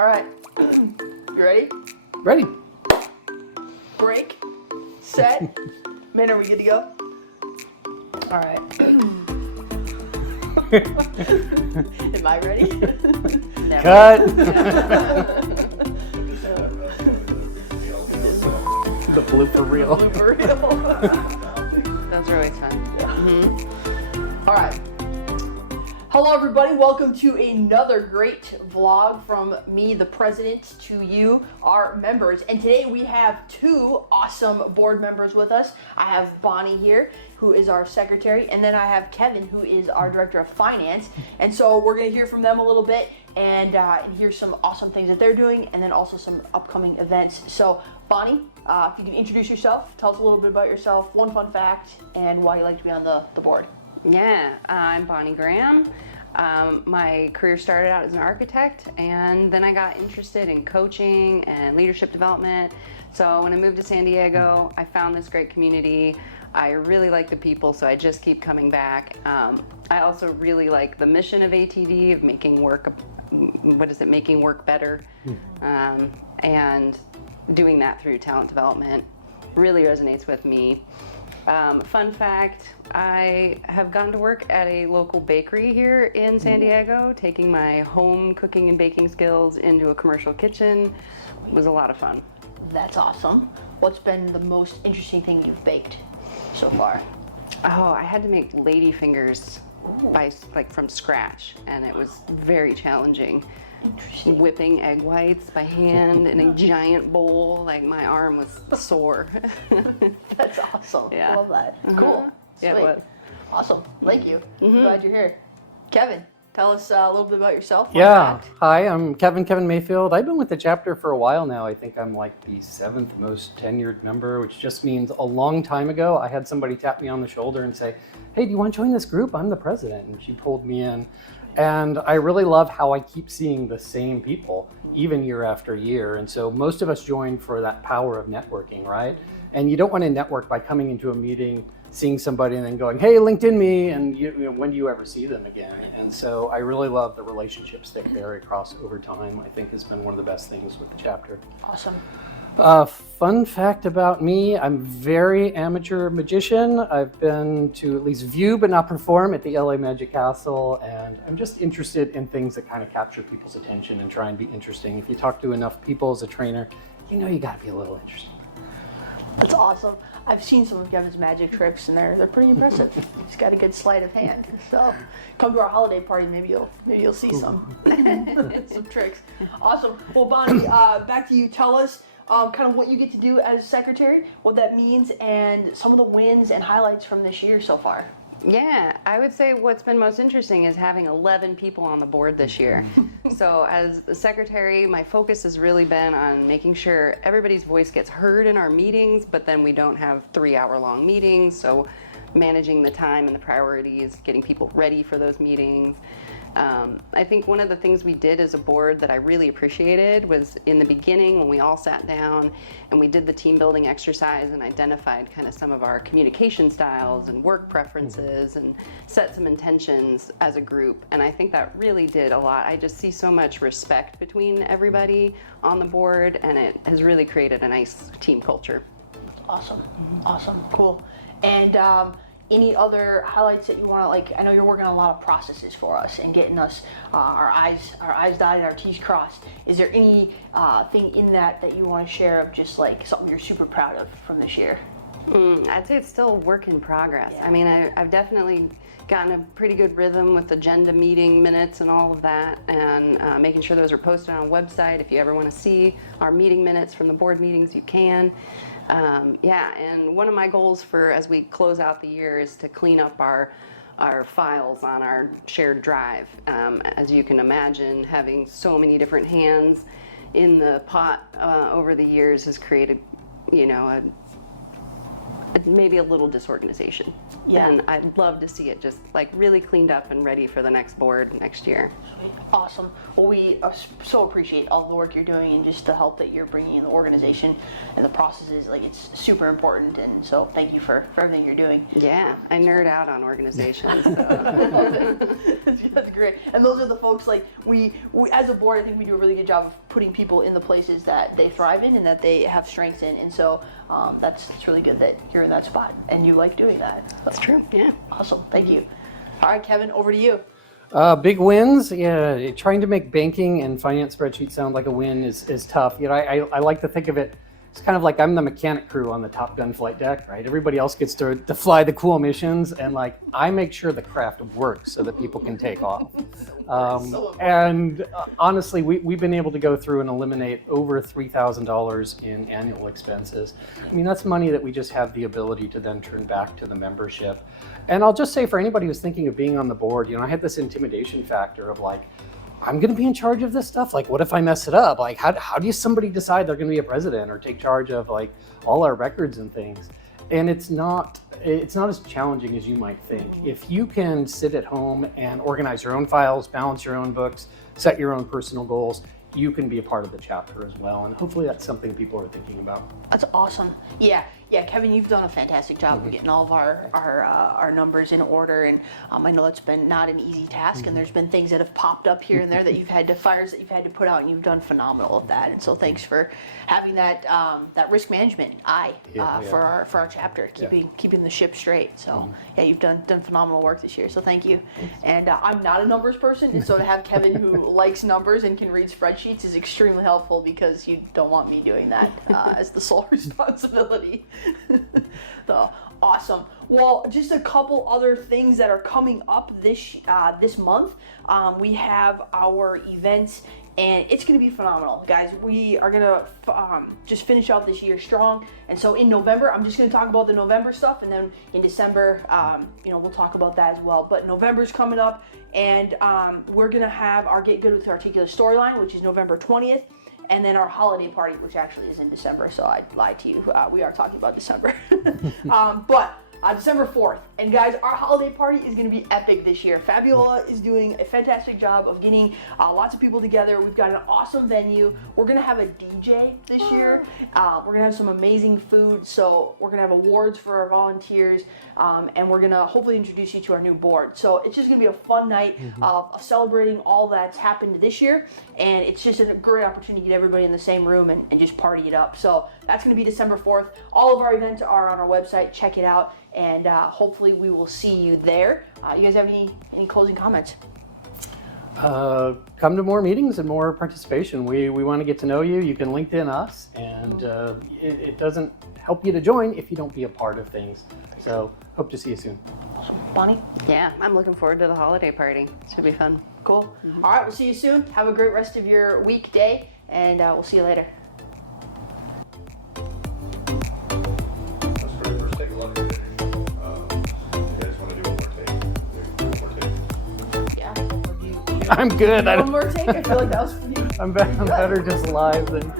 All right. You ready? Ready. Break. Set. Man, are we good to go? All right. Am I ready? Never. Cut. The blooper reel. Blooper reel. Those are always fun. Mm-hmm. All right. Hello, everybody. Welcome to another great vlog from me, the president, to you, our members. And today we have two awesome board members with us. I have Bonnie here, who is our secretary, and then I have Kevin, who is our director of finance. And so we're going to hear from them a little bit and hear some awesome things that they're doing, and then also some upcoming events. So Bonnie, if you can introduce yourself, tell us a little bit about yourself, one fun fact, and why you like to be on the board. Yeah, I'm Bonnie Graham. My career started out as an architect, and then I got interested in coaching and leadership development. So when I moved to San Diego, I found this great community. I really like the people, so I just keep coming back. I also really like the mission of ATD, of making work, making work better, and doing that through talent development really resonates with me. Fun fact, I have gone to work at a local bakery here in San Diego, taking my home cooking and baking skills into a commercial kitchen. It was a lot of fun. That's awesome. What's been the most interesting thing you've baked so far? Oh, I had to make lady fingers from scratch, and it was very challenging. Interesting. Whipping egg whites by hand in a giant bowl, like my arm was sore. That's awesome. Yeah. I love that. Cool. Yeah, Sweet. it was. Awesome. Thank you. Glad you're here. Kevin, tell us a little bit about yourself. Yeah. Hi, I'm Kevin Mayfield. I've been with the chapter for a while now. I think I'm like the 7th most tenured member, which just means a long time ago I had somebody tap me on the shoulder and say, "Hey, do you want to join this group? I'm the president." And she pulled me in. And I really love how I keep seeing the same people, even year after year. And so most of us join for that power of networking, right? And you don't want to network by coming into a meeting, seeing somebody and then going, "Hey, LinkedIn me," and when do you ever see them again? And so I really love the relationships that carry across over time. I think has been one of the best things with the chapter. Awesome. Fun fact about me, I'm very amateur magician. I've been to at least view but not perform at the LA Magic Castle, and I'm just interested in things that kind of capture people's attention and try and be interesting. If you talk to enough people as a trainer, you got to be a little interesting. That's awesome. I've seen some of Kevin's magic tricks, and they're pretty impressive. He's got a good sleight of hand. So come to our holiday party, maybe you'll see some some tricks. Awesome. Well, Bonnie, back to you. Tell us kind of what you get to do as secretary, what that means, and some of the wins and highlights from this year so far. Yeah, I would say what's been most interesting is having 11 people on the board this year. So as the secretary, my focus has really been on making sure everybody's voice gets heard in our meetings, but then we don't have 3-hour-long meetings. So managing the time and the priorities, getting people ready for those meetings. I think one of the things we did as a board that I really appreciated was in the beginning when we all sat down and we did the team building exercise and identified kind of some of our communication styles and work preferences and set some intentions as a group. And I think that really did a lot. I just see so much respect between everybody on the board, and it has really created a nice team culture. Awesome. Awesome. Cool. And any other highlights that you want to, I know you're working on a lot of processes for us and getting us our I's dotted, our T's crossed. Is there any thing in that you want to share of just something you're super proud of from this year? I'd say it's still a work in progress. Yeah. I mean, I've definitely gotten a pretty good rhythm with agenda meeting minutes and all of that, and making sure those are posted on a website. If you ever want to see our meeting minutes from the board meetings, you can. And one of my goals for as we close out the year is to clean up our files on our shared drive. As you can imagine, having so many different hands in the pot over the years has created, maybe a little disorganization. Yeah. And I'd love to see it just like really cleaned up and ready for the next board next year. Awesome. Well, we so appreciate all the work you're doing and just the help that you're bringing in the organization and the processes. Like, it's super important, and so thank you for everything you're doing. Yeah, I nerd out on organizations. So. That's great. And those are the folks, like, we as a board, I think we do a really good job of putting people in the places that they thrive in and that they have strengths in. And so it's really good that you're in that spot and you like doing that. That's true. Yeah. Awesome. Thank you. All right, Kevin, over to you. Big wins. Yeah, trying to make banking and finance spreadsheets sound like a win is tough. You know, I like to think of it. It's kind of like I'm the mechanic crew on the Top Gun flight deck, right? Everybody else gets to fly the cool missions, and like I make sure the craft works so that people can take off. Honestly, we've been able to go through and eliminate over $3,000 in annual expenses. I mean, that's money that we just have the ability to then turn back to the membership. And I'll just say, for anybody who's thinking of being on the board, you know, I had this intimidation factor of like, I'm going to be in charge of this stuff. Like, what if I mess it up? Like, how do somebody decide they're going to be a president or take charge of like all our records and things? And it's not as challenging as you might think. If you can sit at home and organize your own files, balance your own books, set your own personal goals, you can be a part of the chapter as well. And hopefully that's something people are thinking about. That's awesome. Yeah, Kevin, you've done a fantastic job of getting all of our numbers in order, and I know that's been not an easy task, and there's been things that have popped up here and there that fires that you've had to put out, and you've done phenomenal at that. And so thanks for having that risk management eye for our chapter, keeping the ship straight. So yeah, you've done phenomenal work this year. So thank you. And I'm not a numbers person, and so to have Kevin who likes numbers and can read spreadsheets is extremely helpful, because you don't want me doing that as the sole responsibility. So awesome. Well, just a couple other things that are coming up this month. We have our events, and it's going to be phenomenal, guys. We are going to just finish out this year strong. And so in November, I'm just going to talk about the November stuff, and then in December, we'll talk about that as well. But November's coming up, and we're going to have our Get Good with Articulate storyline, which is November 20th. And then our holiday party, which actually is in December, so I lied to you. We are talking about December. But December 4th. And guys, our holiday party is going to be epic this year. Fabiola is doing a fantastic job of getting lots of people together. We've got an awesome venue. We're going to have a DJ this year. We're going to have some amazing food. So we're going to have awards for our volunteers. And we're going to hopefully introduce you to our new board. So it's just going to be a fun night of celebrating all that's happened this year. And it's just a great opportunity to get everybody in the same room and just party it up. So that's going to be December 4th. All of our events are on our website. Check it out. And hopefully we will see you there. You guys have any closing comments? Come to more meetings and more participation. We want to get to know you. You can LinkedIn us, and it doesn't help you to join if you don't be a part of things. So hope to see you soon. Awesome. Bonnie? Yeah, I'm looking forward to the holiday party. Should be fun. Cool. All right, we'll see you soon. Have a great rest of your weekday, and we'll see you later. That's great. First, take a look at it. You guys want to do one more take? Yeah. I'm good. One more take? I feel like that was for you. I'm better just live than.